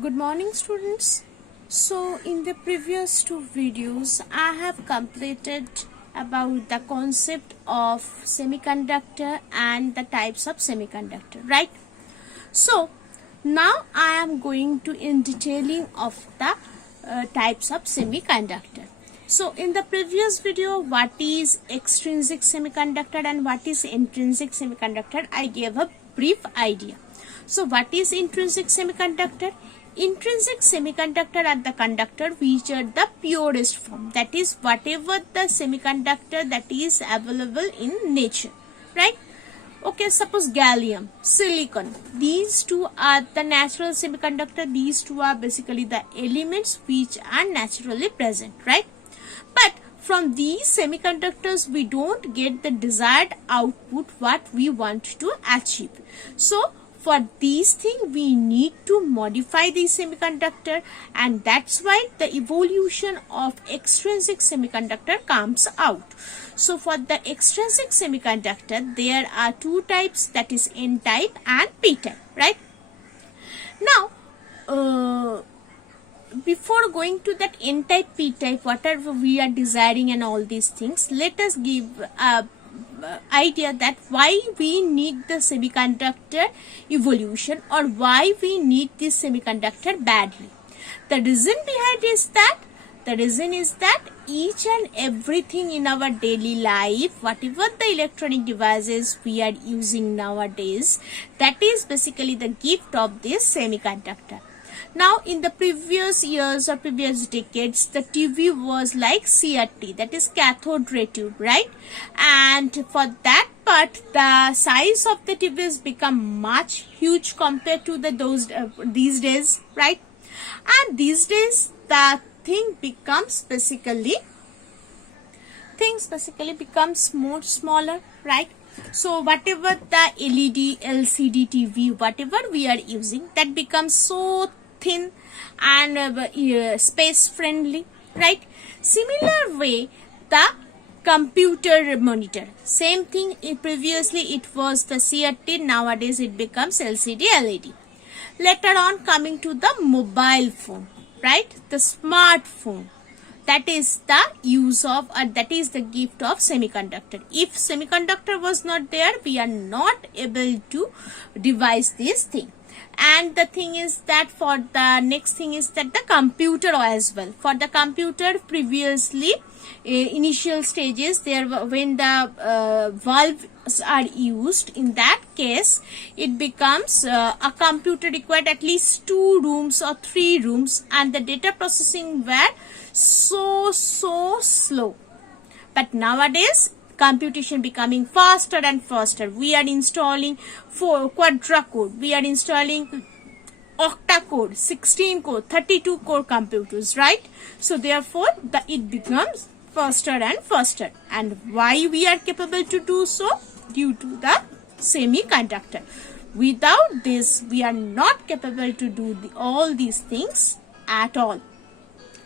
Good morning, students. So in the previous two videos I have completed about the concept of semiconductor and the types of semiconductor, right? So now I am going to in detailing of the types of semiconductor. So in the previous video, what is extrinsic semiconductor and what is intrinsic semiconductor, I gave a brief idea. So what is intrinsic semiconductor? Intrinsic semiconductor are the conductor which are the purest form, that is whatever the semiconductor that is available in nature, right? Okay, suppose gallium, silicon, these two are the natural semiconductor. These two are basically the elements which are naturally present, right? But from these semiconductors we don't get the desired output what we want to achieve. So for these things we need to modify the semiconductor, and that's why the evolution of extrinsic semiconductor comes out. So for the extrinsic semiconductor there are two types, that is N type and P type, right? Now before going to that N type, P type, whatever we are desiring and all these things, let us give a idea that why we need the semiconductor evolution or why we need this semiconductor badly. The reason is that each and everything in our daily life, whatever the electronic devices we are using nowadays, that is basically the gift of this semiconductor. Now in the previous years or previous decades, the TV was like CRT, that is cathode ray tube, right? And for that part the size of the TV has become much huge compared to these days, right? And these days the things basically becomes more smaller, right? So whatever the LED, LCD TV, whatever we are using, that becomes so thin and space friendly, right? Similar way the computer monitor, same thing. Previously it was the CRT, nowadays it becomes LCD, LED. Later on coming to the mobile phone, right? The smartphone, that is the use of that is the gift of semiconductor. If semiconductor was not there, we are not able to devise this thing. And the thing is that for the next thing is that the computer as well. For the computer, previously initial stages there when the valves are used, in that case it becomes a computer required at least 2 rooms or 3 rooms, and the data processing were so slow. But nowadays computation becoming faster and faster. We are installing quadra core, we are installing octa core, 16 core, 32 core computers, right? So therefore it becomes faster and faster. And why we are capable to do so? Due to the semiconductor. Without this we are not capable to do all these things at all,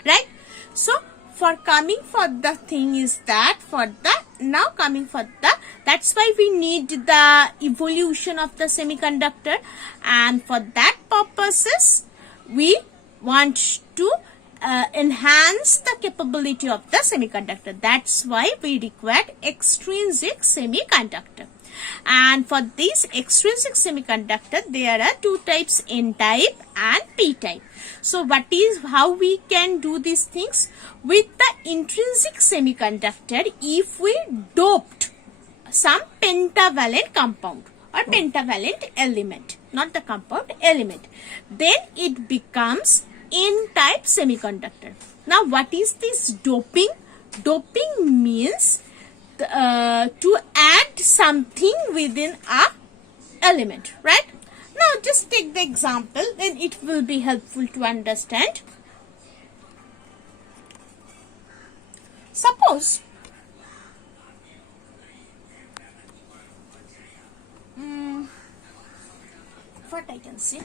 right? So for coming for the thing is that that's why we need the evolution of the semiconductor, and for that purposes we want to enhance the capability of the semiconductor. That's why we require extrinsic semiconductor. And for this extrinsic semiconductor there are two types, N type and P type. So how we can do these things? With the intrinsic semiconductor, if we doped some pentavalent compound or pentavalent element, not the compound, element, then it becomes N type semiconductor. Now what is this doping? Doping means to add something within a element, right? Now just take the example, then it will be helpful to understand. Suppose what I can say,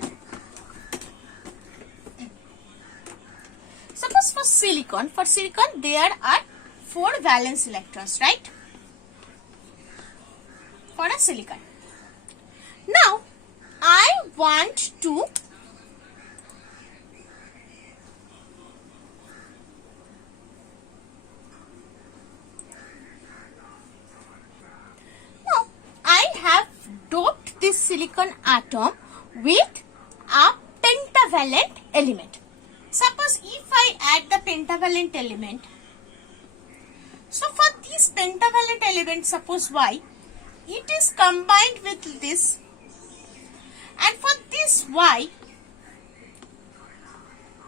suppose for silicon there are 4 valence electrons, right? For a silicon. Now I want to this silicon atom with a pentavalent element. Suppose if I add the pentavalent element, so for this pentavalent element, suppose Y, it is combined with this, and for this Y,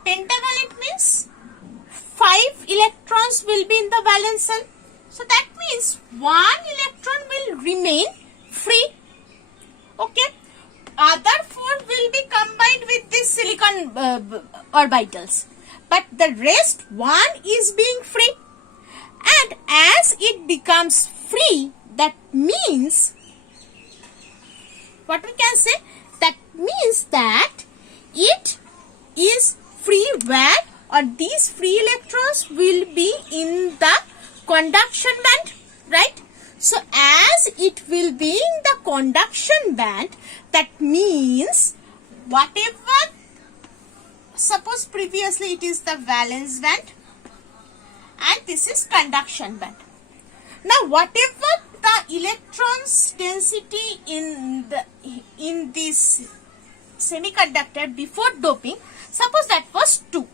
pentavalent means 5 electrons will be in the valence shell. So that means 1 electron will remain free. Okay. Other 4 will be combined with this silicon orbitals. But the rest 1 is being free. And as it becomes free, that means, what we can say? That means that it is free where, or these free electrons will be in the conduction band, right? So as it will be in the conduction band, that means whatever, suppose previously it is the valence band and this is conduction band. Now whatever the electrons density in this semiconductor before doping, suppose that was 2.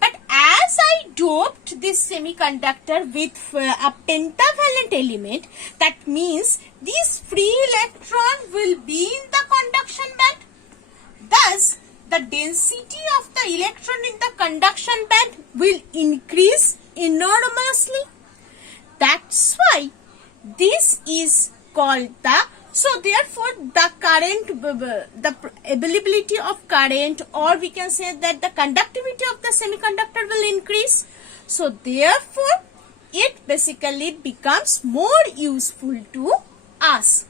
But as I doped this semiconductor with a pentavalent element, that means this free electron will be in the conduction band. Thus, the density of the electron in the conduction band will increase enormously. That's why this is called the, so therefore the current, the availability of current, or we can say that the conductivity of the semiconductor will increase. So therefore it basically becomes more useful to us.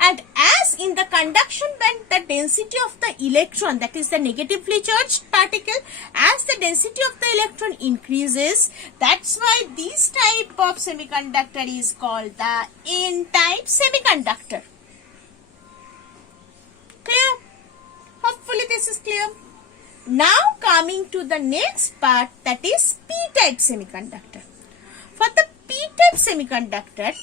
And as in the conduction band, the density of the electron, that is the negatively charged particle, as the density of the electron increases, that's why this type of semiconductor is called the N-type semiconductor. Clear? Hopefully this is clear. Now coming to the next part, that is P-type semiconductor. For the P-type semiconductor,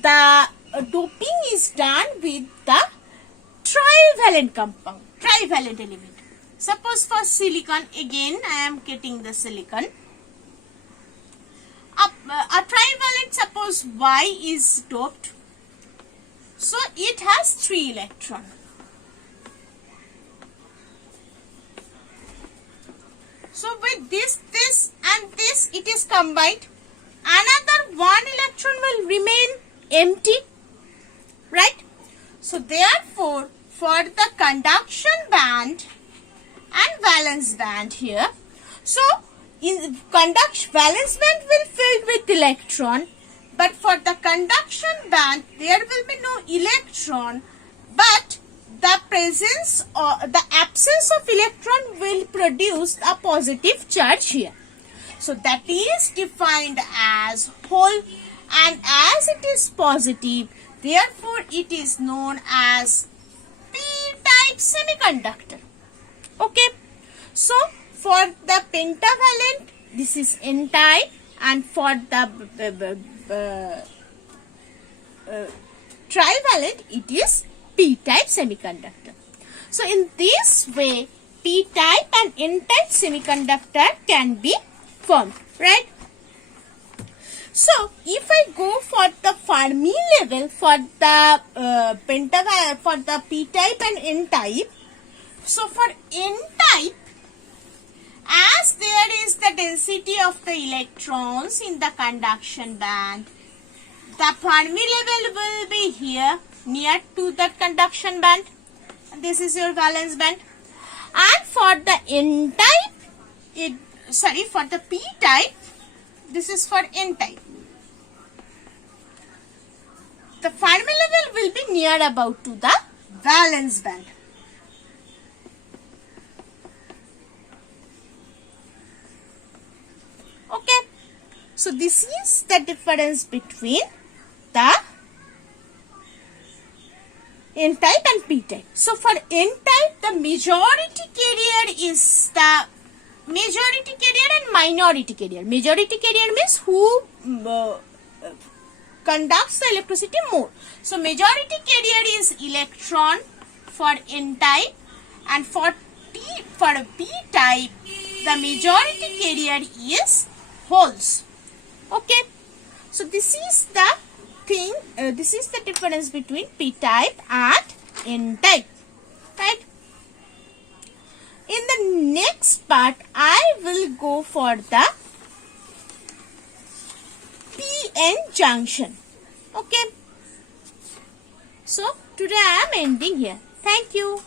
the doping is done with the trivalent compound, trivalent element. Suppose for silicon, again I am getting the silicon. A trivalent, suppose Y is doped. So it has 3 electrons. So with this and this, it is combined. Another 1 electron will remain empty. Right? So therefore, for the conduction band and valence band here, so in valence band will fill with electron, but for the conduction band there will be no electron, but the presence or the absence of electron will produce a positive charge here. So that is defined as whole, and as it is positive, therefore it is known as P-type semiconductor. Okay. So for the pentavalent, this is N-type, and for the trivalent, it is P-type semiconductor. So in this way, P-type and N-type semiconductor can be formed, right? So if I go for the Fermi level for the for the P-type and N-type, so for N-type, as there is the density of the electrons in the conduction band, the Fermi level will be here near to that conduction band. This is your valence band. And for the N-type, for the P-type, this is for N-type. The Fermi level will be near about to the valence band. Okay. So this is the difference between the N-type and P-type. So for N-type, the majority carrier is the majority carrier and minority carrier. Majority carrier means who conducts the electricity more. So majority carrier is electron for N type, and for B type the majority carrier is holes. Okay, so this is the thing, this is the difference between P type and N type, right? In the next part I will go for the PN junction. Okay, so today I am ending here. Thank you.